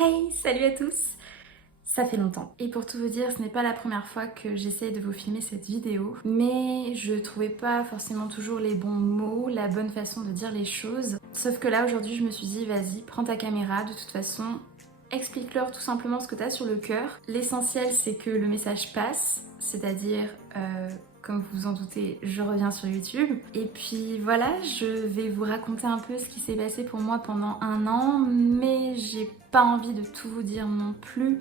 Hey, salut à tous! Ça fait longtemps. Et pour tout vous dire, ce n'est pas la première fois que j'essaye de vous filmer cette vidéo, mais je trouvais pas forcément toujours les bons mots, la bonne façon de dire les choses. Sauf que là, aujourd'hui, je me suis dit, vas-y, prends ta caméra, de toute façon, explique-leur tout simplement ce que tu as sur le cœur. L'essentiel, c'est que le message passe, c'est-à-dire, comme vous vous en doutez, je reviens sur YouTube. Et puis voilà, je vais vous raconter un peu ce qui s'est passé pour moi pendant un an, mais j'ai pas envie de tout vous dire non plus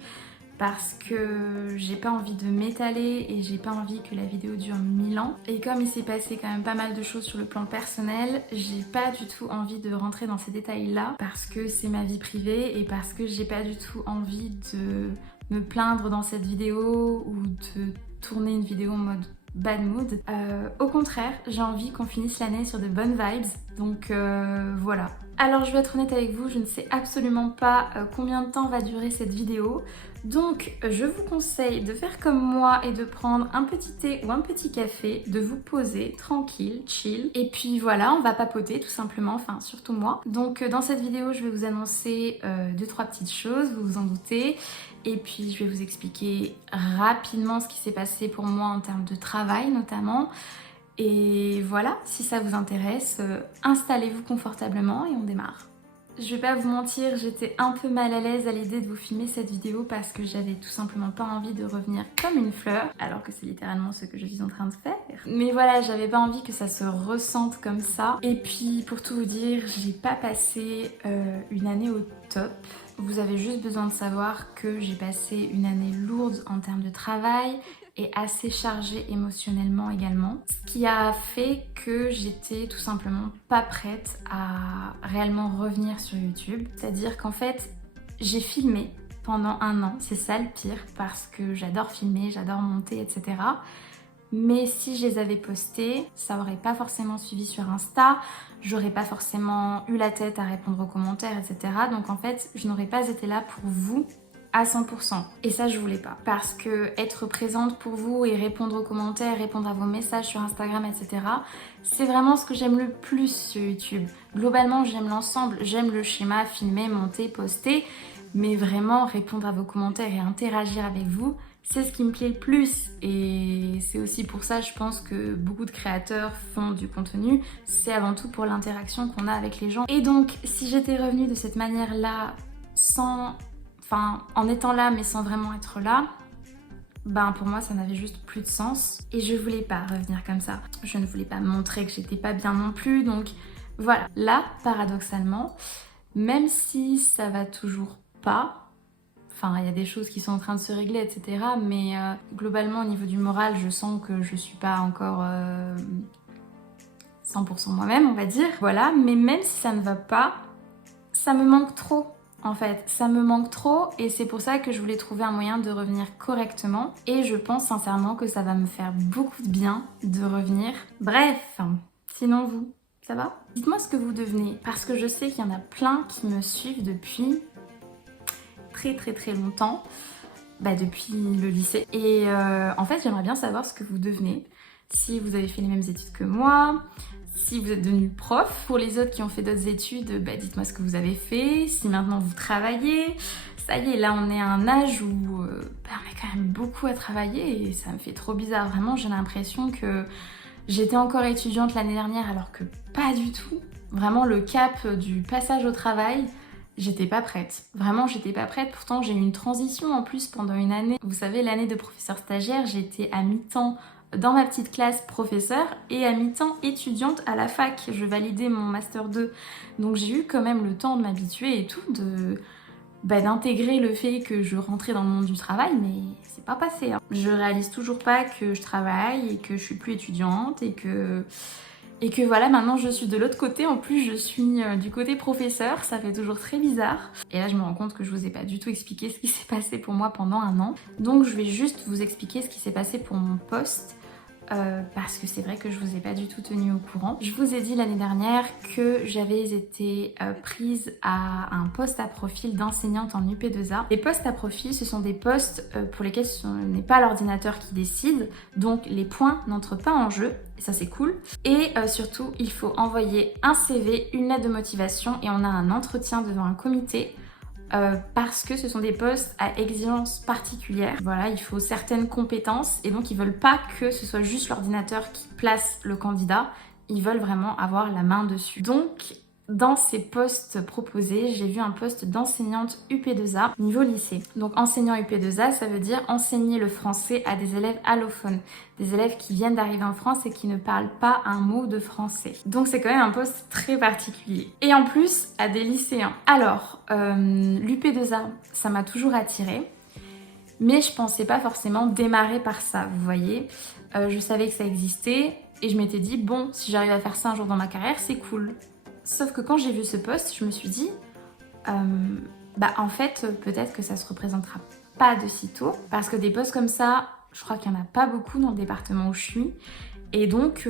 parce que j'ai pas envie de m'étaler et j'ai pas envie que la vidéo dure 1000 ans. Et comme il s'est passé quand même pas mal de choses sur le plan personnel, j'ai pas du tout envie de rentrer dans ces détails-là parce que c'est ma vie privée et parce que j'ai pas du tout envie de me plaindre dans cette vidéo ou de tourner une vidéo en mode bad mood. Au contraire, j'ai envie qu'on finisse l'année sur de bonnes vibes, donc voilà. Alors je vais être honnête avec vous, je ne sais absolument pas combien de temps va durer cette vidéo, donc je vous conseille de faire comme moi et de prendre un petit thé ou un petit café, de vous poser tranquille, chill, et puis voilà, on va papoter tout simplement, enfin surtout moi. Donc dans cette vidéo, je vais vous annoncer 2-3 petites choses, vous vous en doutez, et puis je vais vous expliquer rapidement ce qui s'est passé pour moi en termes de travail notamment. Et voilà, si ça vous intéresse, installez-vous confortablement et on démarre. Je vais pas vous mentir, j'étais un peu mal à l'aise à l'idée de vous filmer cette vidéo parce que j'avais tout simplement pas envie de revenir comme une fleur, alors que c'est littéralement ce que je suis en train de faire. Mais voilà, j'avais pas envie que ça se ressente comme ça. Et puis pour tout vous dire, j'ai pas passé une année au top. Vous avez juste besoin de savoir que j'ai passé une année lourde en termes de travail et assez chargée émotionnellement également. Ce qui a fait que j'étais tout simplement pas prête à réellement revenir sur YouTube. C'est-à-dire qu'en fait, j'ai filmé pendant un an, c'est ça le pire, parce que j'adore filmer, j'adore monter, etc. Mais si je les avais postés, ça aurait pas forcément suivi sur Insta, j'aurais pas forcément eu la tête à répondre aux commentaires, etc. Donc en fait, je n'aurais pas été là pour vous à 100%. Et ça, je voulais pas. Parce que être présente pour vous et répondre aux commentaires, répondre à vos messages sur Instagram, etc., c'est vraiment ce que j'aime le plus sur YouTube. Globalement, j'aime l'ensemble, j'aime le schéma, filmer, monter, poster, mais vraiment répondre à vos commentaires et interagir avec vous, c'est ce qui me plaît le plus. Et c'est aussi pour ça, je pense, que beaucoup de créateurs font du contenu. C'est avant tout pour l'interaction qu'on a avec les gens. Et donc, si j'étais revenue de cette manière-là, en étant là mais sans vraiment être là, ben pour moi ça n'avait juste plus de sens et je voulais pas revenir comme ça. Je ne voulais pas montrer que j'étais pas bien non plus, donc voilà. Là, paradoxalement, même si ça va toujours pas, enfin il y a des choses qui sont en train de se régler, etc. Mais globalement au niveau du moral, je sens que je suis pas encore 100% moi-même, on va dire. Voilà, mais même si ça ne va pas, ça me manque trop. En fait, ça me manque trop et c'est pour ça que je voulais trouver un moyen de revenir correctement et je pense sincèrement que ça va me faire beaucoup de bien de revenir. Bref, sinon vous, ça va? Dites-moi ce que vous devenez parce que je sais qu'il y en a plein qui me suivent depuis très longtemps, depuis le lycée. Et en fait, j'aimerais bien savoir ce que vous devenez, si vous avez fait les mêmes études que moi, si vous êtes devenu prof. Pour les autres qui ont fait d'autres études, dites-moi ce que vous avez fait, si maintenant vous travaillez. Ça y est, là on est à un âge où on est quand même beaucoup à travailler et ça me fait trop bizarre. Vraiment, j'ai l'impression que j'étais encore étudiante l'année dernière alors que pas du tout. Vraiment, le cap du passage au travail, j'étais pas prête. Vraiment, j'étais pas prête. Pourtant, j'ai eu une transition en plus pendant une année. Vous savez, l'année de professeur stagiaire, j'étais à mi-temps dans ma petite classe professeur et à mi-temps étudiante à la fac. Je validais mon master 2. Donc j'ai eu quand même le temps de m'habituer et tout, d'intégrer le fait que je rentrais dans le monde du travail, mais c'est pas passé. Je réalise toujours pas que je travaille et que je suis plus étudiante et que voilà, maintenant je suis de l'autre côté. En plus, je suis du côté professeur, ça fait toujours très bizarre. Et là, je me rends compte que je vous ai pas du tout expliqué ce qui s'est passé pour moi pendant un an. Donc je vais juste vous expliquer ce qui s'est passé pour mon poste. Parce que c'est vrai que je vous ai pas du tout tenu au courant. Je vous ai dit l'année dernière que j'avais été prise à un poste à profil d'enseignante en UP2A. Les postes à profil, ce sont des postes pour lesquels ce n'est pas l'ordinateur qui décide, donc les points n'entrent pas en jeu, et ça c'est cool. Et surtout, il faut envoyer un CV, une lettre de motivation et on a un entretien devant un comité parce que ce sont des postes à exigences particulières. Voilà, il faut certaines compétences et donc ils veulent pas que ce soit juste l'ordinateur qui place le candidat, ils veulent vraiment avoir la main dessus. Donc dans ces postes proposés, j'ai vu un poste d'enseignante UP2A niveau lycée. Donc enseignant UP2A, ça veut dire enseigner le français à des élèves allophones, des élèves qui viennent d'arriver en France et qui ne parlent pas un mot de français. Donc c'est quand même un poste très particulier. Et en plus, à des lycéens. Alors, l'UP2A, ça m'a toujours attirée, mais je pensais pas forcément démarrer par ça, vous voyez. Je savais que ça existait et je m'étais dit, bon, si j'arrive à faire ça un jour dans ma carrière, c'est cool. Sauf que quand j'ai vu ce poste, je me suis dit, en fait, peut-être que ça se représentera pas de sitôt, parce que des postes comme ça, je crois qu'il y en a pas beaucoup dans le département où je suis, et donc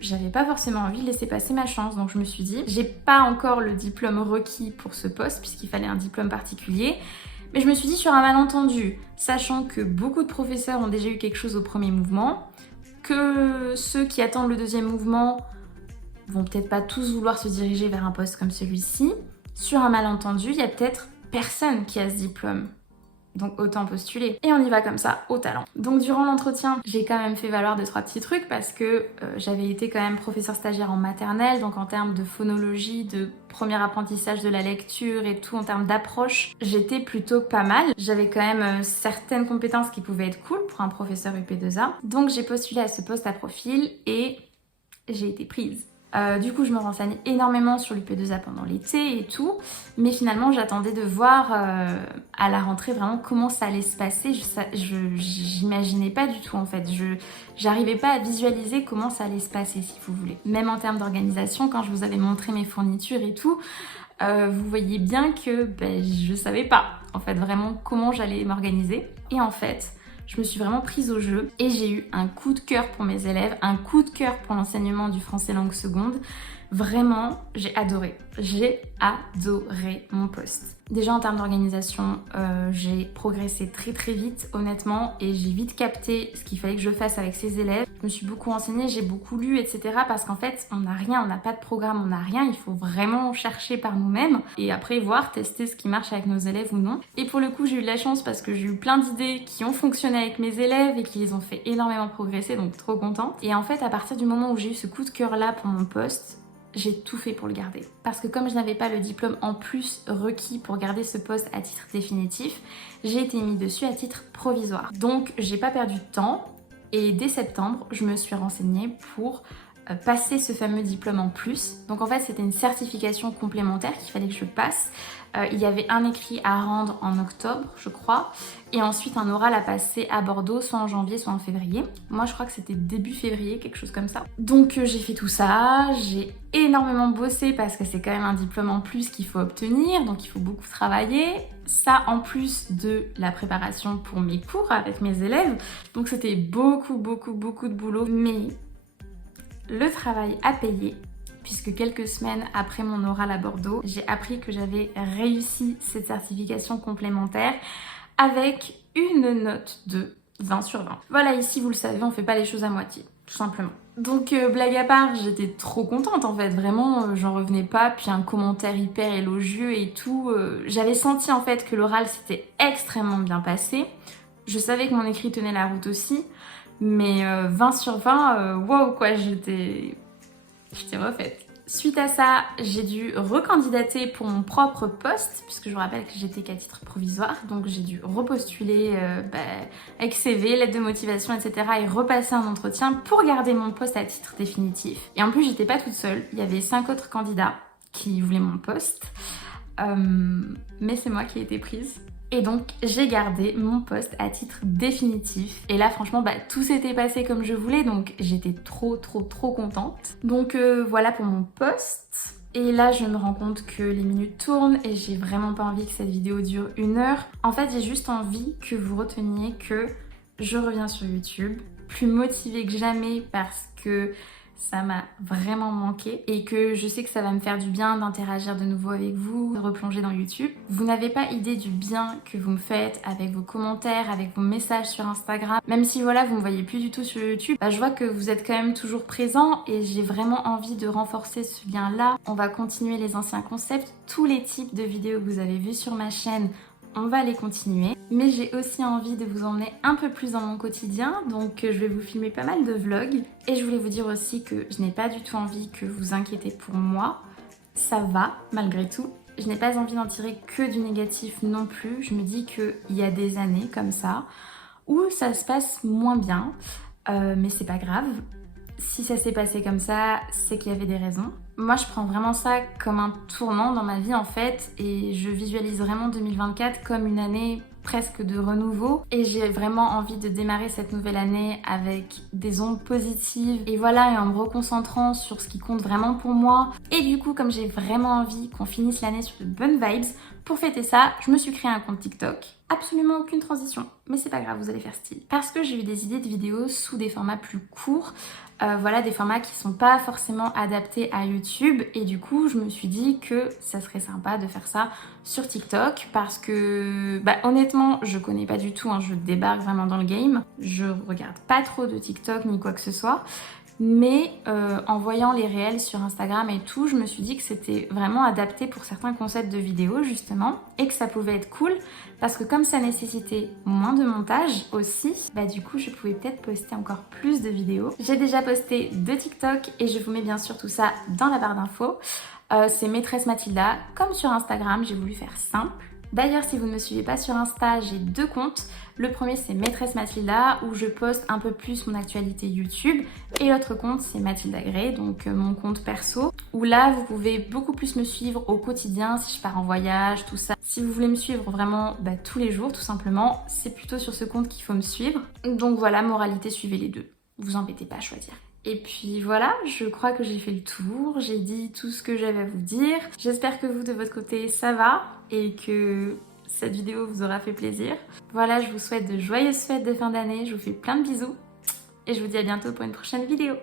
j'avais pas forcément envie de laisser passer ma chance. Donc je me suis dit, j'ai pas encore le diplôme requis pour ce poste, puisqu'il fallait un diplôme particulier, mais je me suis dit sur un malentendu, sachant que beaucoup de professeurs ont déjà eu quelque chose au premier mouvement, que ceux qui attendent le deuxième mouvement vont peut-être pas tous vouloir se diriger vers un poste comme celui-ci. Sur un malentendu, il y a peut-être personne qui a ce diplôme. Donc autant postuler. Et on y va comme ça, au talent. Donc durant l'entretien, j'ai quand même fait valoir 2-3 petits trucs parce que j'avais été quand même professeur stagiaire en maternelle, donc en termes de phonologie, de premier apprentissage de la lecture et tout, en termes d'approche, j'étais plutôt pas mal. J'avais quand même certaines compétences qui pouvaient être cool pour un professeur UP2A. Donc j'ai postulé à ce poste à profil et j'ai été prise. Du coup, je me renseigne énormément sur l'UP2A pendant l'été et tout, mais finalement, j'attendais de voir à la rentrée vraiment comment ça allait se passer. J'imaginais pas du tout en fait. J'arrivais pas à visualiser comment ça allait se passer, si vous voulez. Même en termes d'organisation, quand je vous avais montré mes fournitures et tout, vous voyez bien que je savais pas en fait vraiment comment j'allais m'organiser. Et en fait, je me suis vraiment prise au jeu et j'ai eu un coup de cœur pour mes élèves, un coup de cœur pour l'enseignement du français langue seconde. Vraiment, j'ai adoré. J'ai adoré mon poste. Déjà en termes d'organisation, j'ai progressé très très vite honnêtement et j'ai vite capté ce qu'il fallait que je fasse avec ces élèves. Je me suis beaucoup renseignée, j'ai beaucoup lu, etc. parce qu'en fait, on n'a rien, on n'a pas de programme, on n'a rien. Il faut vraiment chercher par nous-mêmes et après voir, tester ce qui marche avec nos élèves ou non. Et pour le coup, j'ai eu de la chance parce que j'ai eu plein d'idées qui ont fonctionné avec mes élèves et qui les ont fait énormément progresser, donc trop contente. Et en fait, à partir du moment où j'ai eu ce coup de cœur là pour mon poste, j'ai tout fait pour le garder. Parce que comme je n'avais pas le diplôme en plus requis pour garder ce poste à titre définitif, j'ai été mise dessus à titre provisoire. Donc j'ai pas perdu de temps et dès septembre, je me suis renseignée pour passer ce fameux diplôme en plus. Donc en fait, c'était une certification complémentaire qu'il fallait que je passe. Il y avait un écrit à rendre en octobre, je crois, et ensuite un oral à passer à Bordeaux, soit en janvier, soit en février. Moi, je crois que c'était début février, quelque chose comme ça. Donc j'ai fait tout ça, j'ai énormément bossé parce que c'est quand même un diplôme en plus qu'il faut obtenir, donc il faut beaucoup travailler. Ça en plus de la préparation pour mes cours avec mes élèves. Donc c'était beaucoup de boulot, mais le travail a payé. Puisque quelques semaines après mon oral à Bordeaux, j'ai appris que j'avais réussi cette certification complémentaire avec une note de 20 sur 20. Voilà, ici vous le savez, on fait pas les choses à moitié, tout simplement. Donc blague à part, j'étais trop contente en fait, vraiment j'en revenais pas, puis un commentaire hyper élogieux et tout. J'avais senti en fait que l'oral s'était extrêmement bien passé. Je savais que mon écrit tenait la route aussi, mais 20 sur 20, wow quoi, j'étais refaite. Suite à ça, j'ai dû recandidater pour mon propre poste, puisque je vous rappelle que j'étais qu'à titre provisoire, donc j'ai dû repostuler avec CV, lettre de motivation, etc. et repasser un entretien pour garder mon poste à titre définitif. Et en plus, j'étais pas toute seule, il y avait 5 autres candidats qui voulaient mon poste, mais c'est moi qui ai été prise. Et donc j'ai gardé mon poste à titre définitif. Et là franchement tout s'était passé comme je voulais, donc j'étais trop contente. Donc voilà pour mon poste. Et là je me rends compte que les minutes tournent et j'ai vraiment pas envie que cette vidéo dure 1 heure. En fait j'ai juste envie que vous reteniez que je reviens sur YouTube, plus motivée que jamais parce que ça m'a vraiment manqué et que je sais que ça va me faire du bien d'interagir de nouveau avec vous, de replonger dans YouTube. Vous n'avez pas idée du bien que vous me faites avec vos commentaires, avec vos messages sur Instagram. Même si voilà, vous me voyez plus du tout sur YouTube, je vois que vous êtes quand même toujours présents et j'ai vraiment envie de renforcer ce lien-là. On va continuer les anciens concepts, tous les types de vidéos que vous avez vus sur ma chaîne, on va les continuer. Mais j'ai aussi envie de vous emmener un peu plus dans mon quotidien, donc je vais vous filmer pas mal de vlogs. Et je voulais vous dire aussi que je n'ai pas du tout envie que vous inquiétez pour moi. Ça va, malgré tout. Je n'ai pas envie d'en tirer que du négatif non plus. Je me dis qu'il y a des années comme ça où ça se passe moins bien, mais c'est pas grave. Si ça s'est passé comme ça, c'est qu'il y avait des raisons. Moi, je prends vraiment ça comme un tournant dans ma vie en fait, et je visualise vraiment 2024 comme une année presque de renouveau. Et j'ai vraiment envie de démarrer cette nouvelle année avec des ondes positives. Et voilà, et en me reconcentrant sur ce qui compte vraiment pour moi. Et du coup, comme j'ai vraiment envie qu'on finisse l'année sur de bonnes vibes, pour fêter ça, je me suis créé un compte TikTok. Absolument aucune transition, mais c'est pas grave, vous allez faire style. Parce que j'ai eu des idées de vidéos sous des formats plus courts. Voilà, des formats qui sont pas forcément adaptés à YouTube, et du coup je me suis dit que ça serait sympa de faire ça sur TikTok parce que honnêtement je connais pas du tout, je débarque vraiment dans le game, je regarde pas trop de TikTok ni quoi que ce soit. Mais en voyant les réels sur Instagram et tout, je me suis dit que c'était vraiment adapté pour certains concepts de vidéos justement et que ça pouvait être cool parce que comme ça nécessitait moins de montage aussi, du coup je pouvais peut-être poster encore plus de vidéos. J'ai déjà posté 2 TikTok et je vous mets bien sûr tout ça dans la barre d'infos. C'est Maîtresse Mathilda, comme sur Instagram, j'ai voulu faire simple. D'ailleurs, si vous ne me suivez pas sur Insta, j'ai 2 comptes. Le premier, c'est Maîtresse Mathilda, où je poste un peu plus mon actualité YouTube. Et l'autre compte, c'est Mathilda Gray, donc mon compte perso, où là, vous pouvez beaucoup plus me suivre au quotidien, si je pars en voyage, tout ça. Si vous voulez me suivre vraiment tous les jours, tout simplement, c'est plutôt sur ce compte qu'il faut me suivre. Donc voilà, moralité, suivez les deux. Vous embêtez pas à choisir. Et puis voilà, je crois que j'ai fait le tour, j'ai dit tout ce que j'avais à vous dire. J'espère que vous de votre côté ça va et que cette vidéo vous aura fait plaisir. Voilà, je vous souhaite de joyeuses fêtes de fin d'année, je vous fais plein de bisous et je vous dis à bientôt pour une prochaine vidéo.